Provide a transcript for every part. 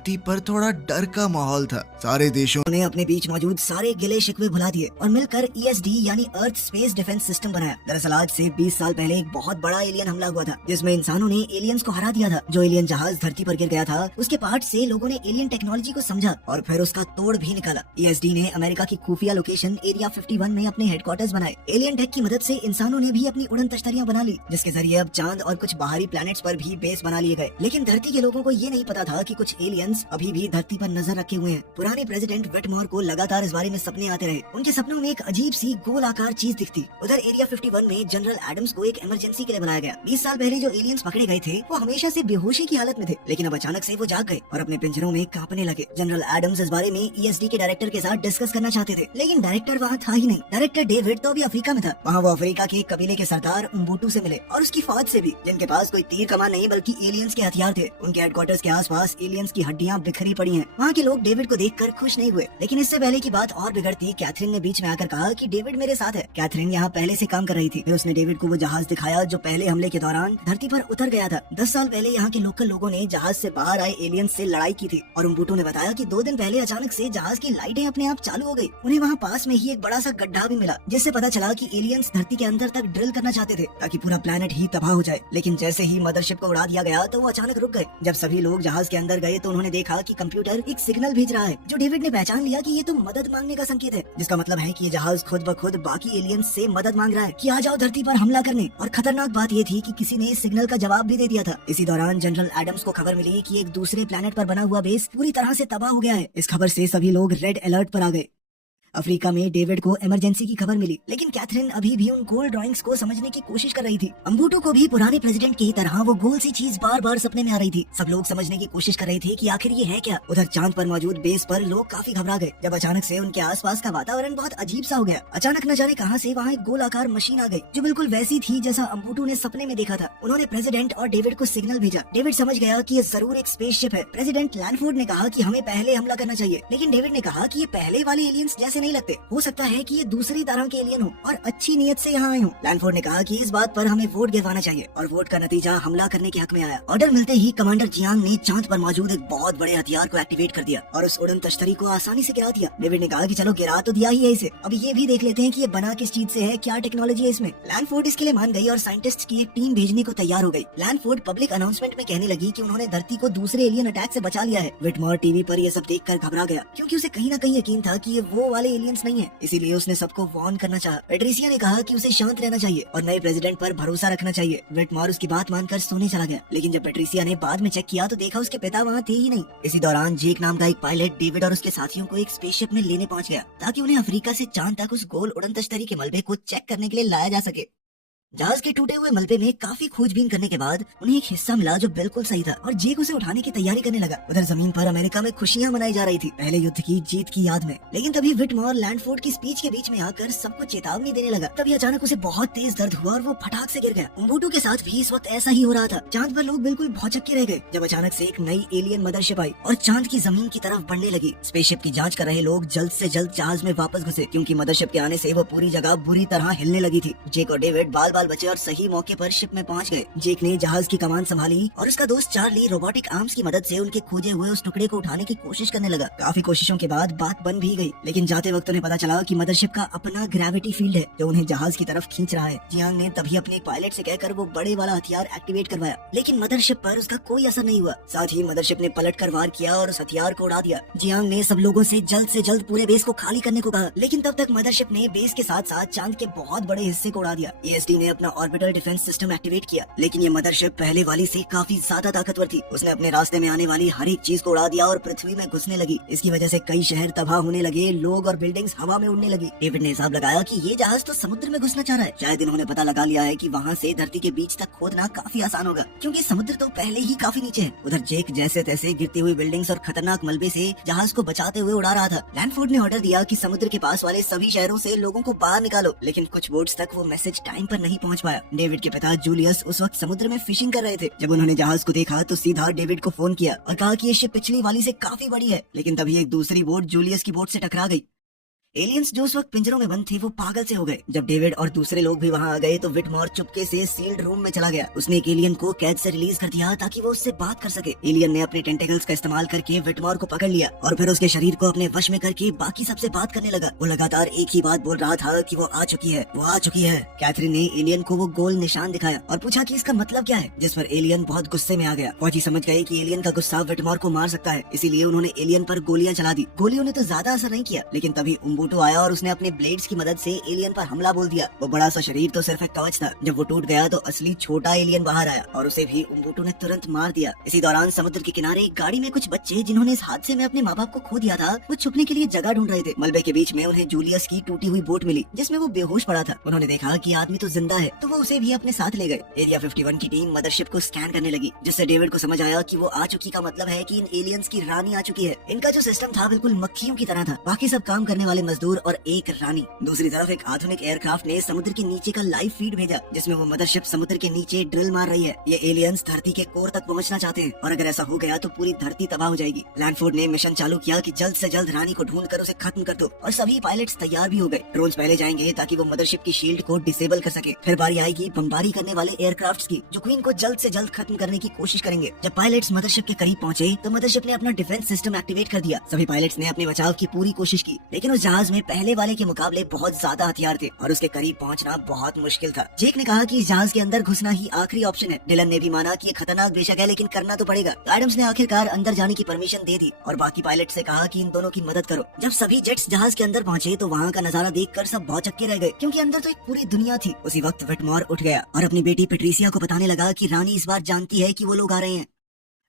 धरती पर थोड़ा डर का माहौल था। सारे देशों ने अपने बीच मौजूद सारे गिले शिकवे भुला दिए और मिलकर ESD यानी अर्थ स्पेस डिफेंस सिस्टम बनाया। दरअसल आज से 20 साल पहले एक बहुत बड़ा एलियन हमला हुआ था जिसमें इंसानों ने एलियंस को हरा दिया था। जो एलियन जहाज धरती पर गिर गया था उसके पार्ट से लोगों ने एलियन टेक्नोलॉजी को समझा और फिर उसका तोड़ भी निकाला। ESD ने अमेरिका की खुफिया लोकेशन एरिया 51 में अपने हेडक्वार्टर्स बनाए। एलियन टेक की मदद से इंसानों ने भी अपनी उड़न तश्तरियां बना ली जिसके जरिए अब चांद और कुछ बाहरी प्लैनेट्स पर भी बेस बना लिए गए। लेकिन धरती के लोगों को ये नहीं पता था कि कुछ एलियंस अभी भी धरती पर नजर रखे हुए हैं। पुराने प्रेसिडेंट विटमोर को लगातार इस बारे में सपने आते रहे। उनके सपनों में एक अजीब सी गोल आकार चीज दिखती। उधर एरिया 51 में जनरल एडम्स को एक इमरजेंसी के लिए बुलाया गया। 20 साल पहले जो एलियंस पकड़े गए थे वो हमेशा से बेहोशी की हालत में थे, लेकिन अब अचानक से वो जाग गए और अपने पिंजरों में कांपने लगे। जनरल एडम्स इस बारे में ESD के डायरेक्टर के साथ डिस्कस करना चाहते थे, लेकिन डायरेक्टर वहाँ था ही नहीं। डायरेक्टर डेविड तो अभी अफ्रीका में था। वहाँ वो अफ्रीका के एक कबीले के सरदार उम्बुटू से मिले और उसकी फौज से भी, जिनके पास कोई तीर कमान नहीं बल्कि एलियंस के हथियार थे। उनके हेडक्वार्टर्स के आसपास एलियंस की हड्डियां बिखरी पड़ी हैं। वहाँ के लोग डेविड को देखकर खुश नहीं हुए, लेकिन इससे पहले की बात और बिगड़ती कैथरीन ने बीच में आकर कहा कि डेविड मेरे साथ है। कैथरीन यहाँ पहले से काम कर रही थी। फिर उसने डेविड को वो जहाज दिखाया जो पहले हमले के दौरान धरती पर उतर गया था। 10 साल पहले यहाँ के लोकल लोगों ने जहाज से बाहर आए एलियंस से लड़ाई की थी और उम्बुटू ने बताया कि 2 दिन पहले अचानक से जहाज की लाइटें अपने आप चालू हो गई। उन्हें वहाँ पास में ही एक बड़ा सा गड्ढा भी मिला जिससे पता चला कि एलियंस धरती के अंदर तक ड्रिल करना चाहते थे ताकि पूरा प्लेनेट ही तबाह हो जाए। लेकिन जैसे ही मदरशिप को उड़ा दिया गया तो वो अचानक रुक गए। जब सभी लोग जहाज के अंदर गए तो उन्होंने देखा कि कंप्यूटर एक सिग्नल भेज रहा है जो डेविड ने पहचान लिया कि ये तो मदद मांगने का संकेत है, जिसका मतलब है कि ये जहाज खुद ब खुद बाकी एलियंस से मदद मांग रहा है कि आ जाओ धरती पर हमला करने। और खतरनाक बात ये थी कि किसी ने इस सिग्नल का जवाब भी दे दिया था। इसी दौरान जनरल एडम्स को खबर मिली कि एक दूसरे प्लेनेट पर बना हुआ बेस पूरी तरह से तबाह हो गया है। इस खबर से सभी लोग रेड अलर्ट पर आ गए। अफ्रीका में डेविड को इमरजेंसी की खबर मिली, लेकिन कैथरीन अभी भी उन गोल ड्राइंग्स को समझने की कोशिश कर रही थी। अम्बुटू को भी पुराने प्रेसिडेंट की तरह वो गोल सी चीज बार बार सपने में आ रही थी। सब लोग समझने की कोशिश कर रहे थे कि आखिर ये है क्या। उधर चांद पर मौजूद बेस पर लोग काफी घबरा गए जब अचानक से उनके आसपास का वातावरण बहुत अजीब सा हो गया। अचानक न जाने कहां से वहां एक गोल आकार मशीन आ गई जो बिल्कुल वैसी थी जैसा अम्बुटू ने सपने में देखा था। उन्होंने प्रेसिडेंट और डेविड को सिग्नल भेजा। डेविड समझ गया कि ये जरूर एक स्पेसशिप है। प्रेसिडेंट लैंडफोर्ड ने कहा कि हमें पहले हमला करना चाहिए, लेकिन डेविड ने कहा कि ये पहले वाले एलियंस जैसे नहीं लगते, हो सकता है कि ये दूसरी तरह के एलियन हो और अच्छी नीयत से यहाँ आए हो। लैंडफोर्ड ने कहा कि इस बात पर हमें वोट गिरवाना चाहिए और वोट का नतीजा हमला करने के हक में आया। ऑर्डर मिलते ही कमांडर जियांग ने चांद पर मौजूद एक बहुत बड़े हथियार को एक्टिवेट कर दिया और उस उड़न तश्तरी को आसानी से गिरा दिया। डेविड ने कहा कि चलो गिरा तो दिया ही है इसे, अब ये भी देख लेते हैं कि ये बना किस चीज से है, क्या टेक्नोलॉजी है इसमें। लैंडफोर्ड इसके लिए मान गई और साइंटिस्ट की एक टीम भेजने को तैयार हो गई। लैंडफोर्ड पब्लिक अनाउंसमेंट में कहने लगी कि उन्होंने धरती को दूसरे एलियन अटैक से बचा लिया है। विटमोर टीवी पर ये सब देखकर घबरा गया क्योंकि उसे कहीं न कहीं यकीन था कि ये वो वाले एलियंस नहीं है। इसीलिए उसने सबको वार्न करना चाहा। पेट्रिसिया ने कहा कि उसे शांत रहना चाहिए और नए प्रेसिडेंट पर भरोसा रखना चाहिए। विटमोर उसकी बात मानकर सोने चला गया, लेकिन जब पेट्रिसिया ने बाद में चेक किया तो देखा उसके पिता वहाँ थे ही नहीं। इसी दौरान जेक नाम का एक पायलट डेविड और उसके साथियों को एक स्पेसशिप में लेने पहुंच गया ताकि उन्हें अफ्रीका से चांद तक उस गोल उड़न तश्तरी के मलबे को चेक करने के लिए लाया जा सके। जहाज के टूटे हुए मलबे में काफी खोजबीन करने के बाद उन्हें एक हिस्सा मिला जो बिल्कुल सही था और जेक उसे उठाने की तैयारी करने लगा। उधर जमीन पर अमेरिका में खुशियां मनाई जा रही थी पहले युद्ध की जीत की याद में। लेकिन तभी विटमोर लैंडफोर्ड की स्पीच के बीच में आकर सबको चेतावनी देने लगा। तभी अचानक उसे बहुत तेज दर्द हुआ और वो फटाक से गिर गया। उम्बुटू के साथ भी इस वक्त ऐसा ही हो रहा था। चांद पर लोग बिल्कुल भौचक्के रह गए जब अचानक से एक नई एलियन मदरशिप आई और चांद की जमीन की तरफ बढ़ने लगी। स्पेसशिप की जाँच कर रहे लोग जल्द से जल्द जहाज में वापस घुसे क्योंकि मदरशिप के आने से वो पूरी जगह बुरी तरह हिलने लगी थी। जेक और डेविड बाल बाल बचे और सही मौके पर शिप में पहुंच गए। जेक ने जहाज की कमान संभाली और उसका दोस्त चार्ली रोबोटिक आर्म्स की मदद से उनके खोजे हुए उस टुकड़े को उठाने की कोशिश करने लगा। काफी कोशिशों के बाद बात बन भी गई, लेकिन जाते वक्त उन्हें पता चला कि मदरशिप का अपना ग्रेविटी फील्ड है जो उन्हें जहाज की तरफ खींच रहा है। जियांग ने तभी अपने पायलट से कहकर वो बड़े वाला हथियार एक्टिवेट करवाया, लेकिन मदरशिप पर उसका कोई असर नहीं हुआ। साथ ही मदरशिप ने पलटकर वार किया और उस हथियार को उड़ा दिया। जियांग ने सब लोगों से जल्द पूरे बेस को खाली करने को कहा, लेकिन तब तक मदरशिप ने बेस के साथ साथ चांद के बहुत बड़े हिस्से को उड़ा दिया। ESD ने अपना ऑर्बिटल डिफेंस सिस्टम एक्टिवेट किया, लेकिन ये मदरशिप पहले वाली से काफी ज्यादा ताकतवर थी। उसने अपने रास्ते में आने वाली हर एक चीज को उड़ा दिया और पृथ्वी में घुसने लगी। इसकी वजह से कई शहर तबाह होने लगे, लोग और बिल्डिंग्स हवा में उड़ने लगी। डेविड ने हिसाब लगाया कि ये जहाज तो समुद्र में घुसना चाह रहा है। शायद इन्होंने पता लगा लिया है कि वहाँ से धरती के बीच तक खोदना काफी आसान होगा क्योंकि समुद्र तो पहले ही काफी नीचे है। उधर जेक जैसे तैसे गिरती हुई बिल्डिंग्स और खतरनाक मलबे से जहाज को बचाते हुए उड़ा रहा था। लैंडफोर्ड ने ऑर्डर दिया कि समुद्र के पास वाले सभी शहरों से लोगों को बाहर निकालो, लेकिन कुछ बोट्स तक वो मैसेज टाइम पर नहीं पहुँच पाया। डेविड के पिता जूलियस उस वक्त समुद्र में फिशिंग कर रहे थे। जब उन्होंने जहाज को देखा तो सीधा डेविड को फोन किया और कहा कि ये शिप पिछली वाली से काफी बड़ी है, लेकिन तभी एक दूसरी बोट जूलियस की बोट से टकरा गई। एलियंस जो उस वक्त पिंजरों में बंद थे वो पागल से हो गए। जब डेविड और दूसरे लोग भी वहाँ आ गए तो विटमॉर चुपके से सील्ड रूम में चला गया। उसने एक एलियन को कैद से रिलीज कर दिया ताकि वो उससे बात कर सके। एलियन ने अपने टेंटेकल्स का इस्तेमाल करके विटमॉर को पकड़ लिया और फिर उसके शरीर को अपने वश में करके बाकी सबसे बात करने लगा। वो लगातार एक ही बात बोल रहा था कि वो आ चुकी है, वो आ चुकी है। कैथरीन ने एलियन को वो गोल निशान दिखाया और पूछा कि इसका मतलब क्या है, जिस पर एलियन बहुत गुस्से में आ गया। फौजी समझ गए कि एलियन का गुस्सा विटमॉर को मार सकता है, इसीलिए उन्होंने एलियन पर गोलियां चला दी। गोलियों ने तो ज्यादा असर नहीं किया, लेकिन तभी उम्बुटू आया और उसने अपने ब्लेड्स की मदद से एलियन पर हमला बोल दिया। वो बड़ा सा शरीर तो सिर्फ एक कवच था। जब वो टूट गया तो असली छोटा एलियन बाहर आया और उसे भी उम्बुटू ने तुरंत मार दिया। इसी दौरान समुद्र के किनारे एक गाड़ी में कुछ बच्चे जिन्होंने इस हादसे में अपने माँ बाप को खो दिया था, वो छुपने के लिए जगह ढूंढ रहे थे। मलबे के बीच में उन्हें जूलियस की टूटी हुई बोट मिली जिसमें वो बेहोश पड़ा था। उन्होंने देखा कि आदमी तो जिंदा है, तो वो उसे भी अपने साथ ले गए। एरिया 51 की टीम मदरशिप को स्कैन करने लगी, जिससे डेविड को समझ आया कि वो आ चुकी का मतलब है कि इन एलियंस की रानी आ चुकी है। इनका जो सिस्टम था बिल्कुल मक्खियों की तरह था, बाकी सब काम करने वाले मजदूर और एक रानी। दूसरी तरफ एक आधुनिक एयरक्राफ्ट ने समुद्र के नीचे का लाइव फीड भेजा जिसमें वो मदरशिप समुद्र के नीचे ड्रिल मार रही है। ये एलियंस धरती के कोर तक पहुंचना चाहते हैं और अगर ऐसा हो गया तो पूरी धरती तबाह हो जाएगी। लैंडफोर्ड ने मिशन चालू किया कि जल्द से जल्द रानी को ढूंढ कर उसे खत्म कर दो और सभी पायलट्स तैयार भी हो गए। ड्रोन्स पहले जाएंगे ताकि वो मदरशिप की शील्ड को डिसेबल कर सके। फिर बारी आएगी बमबारी करने वाले एयरक्राफ्ट्स की, जो क्वीन को जल्द से जल्द खत्म करने की कोशिश करेंगे। जब पायलट्स मदरशिप के करीब पहुंचे तो मदरशिप ने अपना डिफेंस सिस्टम एक्टिवेट कर दिया। सभी पायलट्स ने अपने बचाव की पूरी कोशिश की, लेकिन उस जहाज में पहले वाले के मुकाबले बहुत ज्यादा हथियार थे और उसके करीब पहुंचना बहुत मुश्किल था। जेक ने कहा कि इस जहाज के अंदर घुसना ही आखिरी ऑप्शन है। डिलन ने भी माना कि ये खतरनाक बेशक है, लेकिन करना तो पड़ेगा। एडम्स ने आखिरकार अंदर जाने की परमिशन दे दी और बाकी पायलट से कहा कि इन दोनों की मदद करो। जब सभी जेट्स जहाज के अंदर पहुंचे तो वहाँ का नजारा देखकर सब भौचक्के रह गए, क्योंकि अंदर तो एक पूरी दुनिया थी। उसी वक्त विटमॉर उठ गया और अपनी बेटी पेट्रिसिया को बताने लगा कि रानी इस बार जानती है कि वो लोग आ रहे हैं।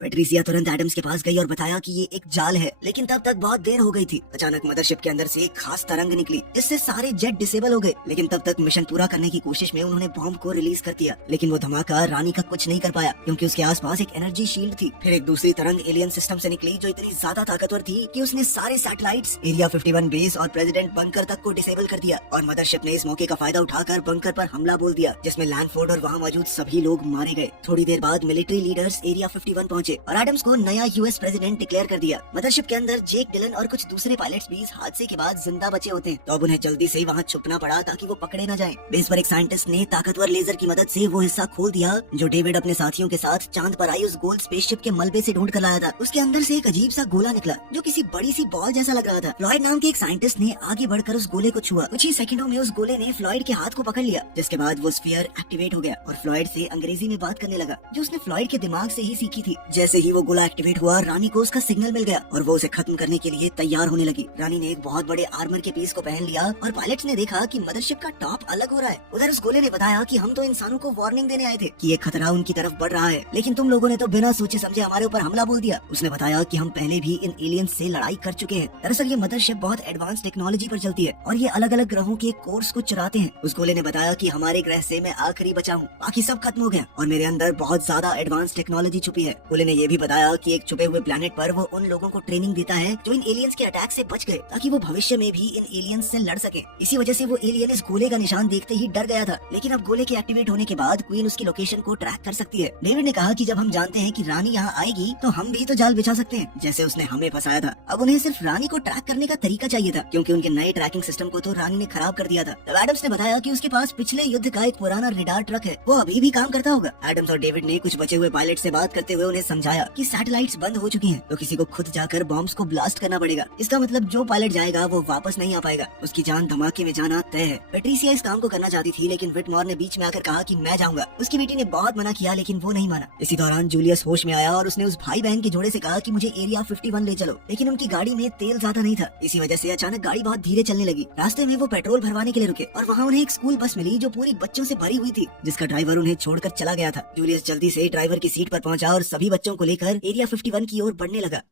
पेट्रिसिया तुरंत एडम्स के पास गई और बताया कि ये एक जाल है, लेकिन तब तक बहुत देर हो गई थी। अचानक मदरशिप के अंदर से एक खास तरंग निकली जिससे सारे जेट डिसेबल हो गए, लेकिन तब तक मिशन पूरा करने की कोशिश में उन्होंने बॉम्ब को रिलीज कर दिया। लेकिन वो धमाका रानी का कुछ नहीं कर पाया, क्योंकि उसके आसपास एक एनर्जी शील्ड थी। फिर एक दूसरी तरंग एलियन सिस्टम से निकली जो इतनी ज्यादा ताकतवर थी कि उसने सारे सैटेलाइट्स, एरिया 51 बेस और प्रेसिडेंट बंकर तक को डिसेबल कर दिया। और मदरशिप ने इस मौके का फायदा उठाकर बंकर पर हमला बोल दिया, जिसमें लैंडफोर्ड और वहाँ मौजूद सभी लोग मारे गए। थोड़ी देर बाद मिलिट्री लीडर्स एरिया 51 पहुंचे और एडम्स को नया यूएस प्रेसिडेंट डिक्लेयर कर दिया। मदरशिप के अंदर जेक, डिलन और कुछ दूसरे पायलट्स भी इस हादसे के बाद जिंदा बचे होते हैं, तो अब उन्हें जल्दी से वहाँ छुपना पड़ा ताकि वो पकड़े न जाएं। बेस पर एक साइंटिस्ट ने ताकतवर लेजर की मदद से वो हिस्सा खोल दिया जो डेविड अपने साथियों के साथ चांद पर आई उस गोल्ड स्पेसशिप के मलबे से ढूंढ कर लाया था। उसके अंदर से एक अजीब सा गोला निकला जो किसी बड़ी सी बॉल जैसा लग रहा था। फ्लॉयड नाम के एक साइंटिस्ट ने आगे बढ़कर उस गोले को छुआ। कुछ ही सेकंडों में उस गोले ने फ्लॉयड के हाथ को पकड़ लिया, जिसके बाद वो स्फीयर एक्टिवेट हो गया और फ्लॉयड से अंग्रेजी में बात करने लगा, जो उसने फ्लॉयड के दिमाग से ही सीखी थी। जैसे ही वो गोला एक्टिवेट हुआ, रानी को उसका सिग्नल मिल गया और वो उसे खत्म करने के लिए तैयार होने लगी। रानी ने एक बहुत बड़े आर्मर के पीस को पहन लिया और पायलट्स ने देखा कि मदरशिप का टॉप अलग हो रहा है। उधर उस गोले ने बताया कि हम तो इंसानों को वार्निंग देने आए थे कि ये खतरा उनकी तरफ बढ़ रहा है, लेकिन तुम लोगों ने तो बिना सोचे समझे हमारे ऊपर हमला बोल दिया। उसने बताया कि हम पहले भी इन एलियंस से लड़ाई कर चुके हैं। दरअसल ये मदरशिप बहुत एडवांस टेक्नोलॉजी पर चलती है और ये अलग अलग ग्रहों के कोर्स को चुराते हैं। उस गोले ने बताया कि हमारे ग्रह से मैं आखिरी बचा हूँ, बाकी सब खत्म हो गया और मेरे अंदर बहुत ज्यादा एडवांस टेक्नोलॉजी छुपी है। गोले ने ये भी बताया कि एक छुपे हुए प्लेनेट पर वो उन लोगों को ट्रेनिंग देता है जो इन एलियंस के अटैक से बच गए, ताकि वो भविष्य में भी इन एलियंस से लड़ सके। इसी वजह से वो एलियन इस गोले का निशान देखते ही डर गया था, लेकिन अब गोले के एक्टिवेट होने के बाद क्वीन उसकी लोकेशन को ट्रैक कर सकती है। डेविड ने कहा कि जब हम जानते हैं कि रानी यहाँ आएगी तो हम भी तो जाल बिछा सकते हैं, जैसे उसने हमें फंसाया था। अब उन्हें सिर्फ रानी को ट्रैक करने का तरीका चाहिए था, क्योंकि उनके नए ट्रैकिंग सिस्टम को तो रानी ने खराब कर दिया था। तब एडम्स ने बताया कि उसके पास पिछले युद्ध का एक पुराना रेडार ट्रक है, वो अभी भी काम करता होगा। एडम्स और डेविड ने कुछ बचे हुए पायलट से बात करते हुए उन्हें समझाया कि सैटेलाइट्स बंद हो चुकी हैं, तो किसी को खुद जाकर बॉम्ब्स को ब्लास्ट करना पड़ेगा। इसका मतलब जो पायलट जाएगा वो वापस नहीं आ पाएगा, उसकी जान धमाके में जाना तय है। पेट्रिसिया इस काम को करना चाहती थी, लेकिन विटमॉर ने बीच में आकर कहा कि मैं जाऊंगा। उसकी बेटी ने बहुत मना किया, लेकिन वो नहीं माना। इसी दौरान जूलियस होश में आया और उसने उस भाई बहन के जोड़े से कहा कि मुझे एरिया 51 ले चलो, लेकिन उनकी गाड़ी में तेल ज्यादा नहीं था। इसी वजह से अचानक गाड़ी बहुत धीरे चलने लगी। रास्ते में वो पेट्रोल भरवाने के लिए रुके और वहाँ उन्हें एक स्कूल बस मिली जो पूरी बच्चों से भरी हुई थी, जिसका ड्राइवर उन्हें छोड़कर चला गया था। जूलियस जल्दी से ड्राइवर की सीट पर पहुंचा और सभी बच्चों को लेकर एरिया 51 की ओर बढ़ने लगा।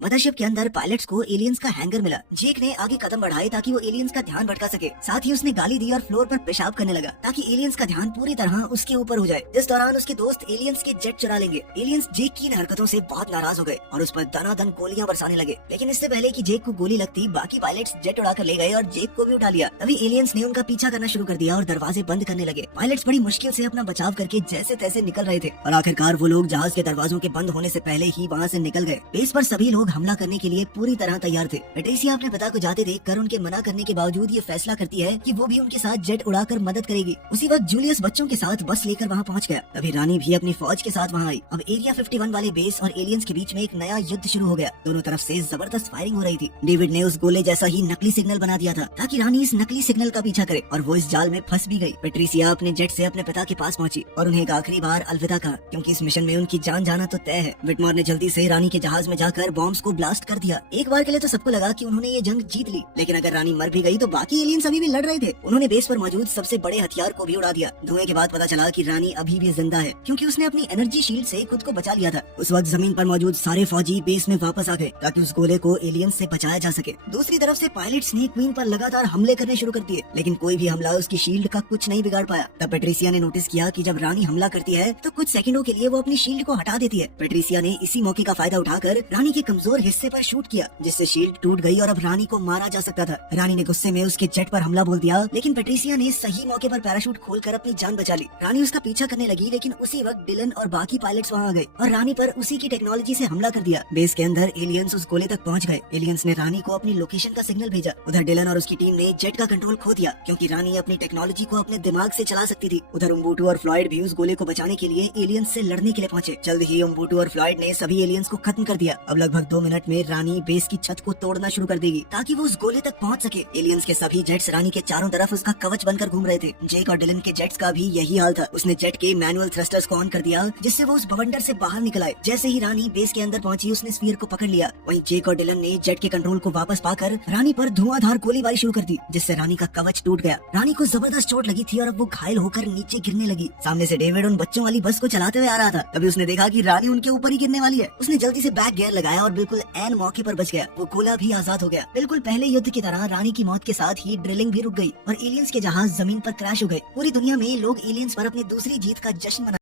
मदरशिप के अंदर पायलट्स को एलियंस का हैंगर मिला। जेक ने आगे कदम बढ़ाए ताकि वो एलियंस का ध्यान भटका सके। साथ ही उसने गाली दी और फ्लोर पर पेशाब करने लगा ताकि एलियंस का ध्यान पूरी तरह उसके ऊपर हो जाए। इस दौरान उसके दोस्त एलियंस के जेट चुरा लेंगे। एलियंस जेक की इन हरकतों से बहुत नाराज हो गए और उस पर दनादन गोलियां बरसाने लगे, लेकिन इससे पहले कि जेक को गोली लगती, बाकी पायलट्स जेट उड़ाकर ले गए और जेक को भी उठा लिया। तभी एलियंस ने उनका पीछा करना शुरू कर दिया और दरवाजे बंद करने लगे। पायलट्स बड़ी मुश्किल से अपना बचाव करके जैसे तैसे निकल रहे थे और आखिरकार वो लोग जहाज के दरवाजों के बंद होने से पहले ही वहाँ से निकल गए। बेस पर सभी लोग लोग हमला करने के लिए पूरी तरह तैयार थे। पेट्रिसिया अपने पिता को जाते देखकर उनके मना करने के बावजूद ये फैसला करती है कि वो भी उनके साथ जेट उड़ाकर मदद करेगी। उसी वक्त जूलियस बच्चों के साथ बस लेकर वहाँ पहुँच गया। तभी रानी भी अपनी फौज के साथ वहाँ आई। अब एरिया 51 वाले बेस और एलियंस के बीच में एक नया युद्ध शुरू हो गया। दोनों तरफ से जबरदस्त फायरिंग हो रही थी। डेविड ने उस गोले जैसा ही नकली सिग्नल बना दिया था ताकि रानी इस नकली सिग्नल का पीछा करे, और वो इस जाल में फंस भी गई। पेट्रिसिया अपने जेट से अपने पिता के पास पहुंची और उन्हें एक आखिरी बार अलविदा कहा, क्योंकि इस मिशन में उनकी जान जाना तो तय है। विटमॉर ने जल्दी से रानी के जहाज में जाकर बॉम्ब्स को ब्लास्ट कर दिया। एक बार के लिए तो सबको लगा कि उन्होंने ये जंग जीत ली, लेकिन अगर रानी मर भी गई तो बाकी एलियंस अभी भी लड़ रहे थे। उन्होंने बेस पर मौजूद सबसे बड़े हथियार को भी उड़ा दिया। धुएं के बाद पता चला कि रानी अभी भी जिंदा है, क्योंकि उसने अपनी एनर्जी शील्ड से खुद को बचा लिया था। उस वक्त जमीन पर मौजूद सारे फौजी बेस में वापस आ गए ताकि उस गोले को एलियंस से बचाया जा सके। दूसरी तरफ से पायलट्स ने क्वीन पर लगातार हमले करने शुरू कर दिए, लेकिन कोई भी हमला उसकी शील्ड का कुछ नहीं बिगाड़ पाया। तब पेट्रिसिया ने नोटिस किया कि जब रानी हमला करती है तो कुछ सेकंडों के लिए वो अपनी शील्ड को हटा देती है। पेट्रिसिया ने इसी मौके का फायदा उठाकर रानी के कमजोर हिस्से पर शूट किया, जिससे शील्ड टूट गई और अब रानी को मारा जा सकता था। रानी ने गुस्से में उसके जेट पर हमला बोल दिया, लेकिन पेट्रिसिया ने सही मौके पर पैराशूट खोलकर अपनी जान बचा ली। रानी उसका पीछा करने लगी, लेकिन उसी वक्त डिलन और बाकी पायलट्स वहाँ आ गए और रानी पर उसी की टेक्नोलॉजी से हमला कर दिया। बेस के अंदर एलियंस उस गोले तक पहुँच गए। एलियंस ने रानी को अपनी लोकेशन का सिग्नल भेजा। उधर डिलन और उसकी टीम ने जेट का कंट्रोल खो दिया, क्योंकि रानी अपनी टेक्नोलॉजी को अपने दिमाग से चला सकती थी। उधर उम्बुटू और फ्लॉयड भी उस गोले को बचाने के लिए एलियंस से लड़ने के लिए पहुंचे। जल्द ही उम्बुटू और फ्लॉयड ने सभी एलियंस को खत्म कर दिया। अब लगभग 2 मिनट में रानी बेस की छत को तोड़ना शुरू कर देगी ताकि वो उस गोले तक पहुंच सके। एलियंस के सभी जेट्स रानी के चारों तरफ उसका कवच बनकर घूम रहे थे। जेक और डिलन के जेट्स का भी यही हाल था। उसने जेट के मैनुअल थ्रस्टर्स को ऑन कर दिया, जिससे वो उस बवंडर से बाहर निकल आए। जैसे ही रानी बेस के अंदर पहुंची, उसने स्फीयर को पकड़ लिया। वहीं जेक और डिलन ने जेट के कंट्रोल को वापस पाकर रानी पर धुआंधार गोलीबारी शुरू कर दी, जिससे रानी का कवच टूट गया। रानी को जबरदस्त चोट लगी थी और अब वो घायल होकर नीचे गिरने लगी। सामने से डेविड उन बच्चों वाली बस को चलाते हुए आ रहा था। तभी उसने देखा कि रानी उनके ऊपर ही गिरने वाली है। उसने जल्दी से बैक गियर लगाया और बिल्कुल ऐन मौके पर बच गया। वो गोला भी आजाद हो गया। बिल्कुल पहले युद्ध की तरह रानी की मौत के साथ ही ड्रिलिंग भी रुक गई और एलियंस के जहाज जमीन पर क्रैश हो गए। पूरी दुनिया में लोग एलियंस पर अपनी दूसरी जीत का जश्न मना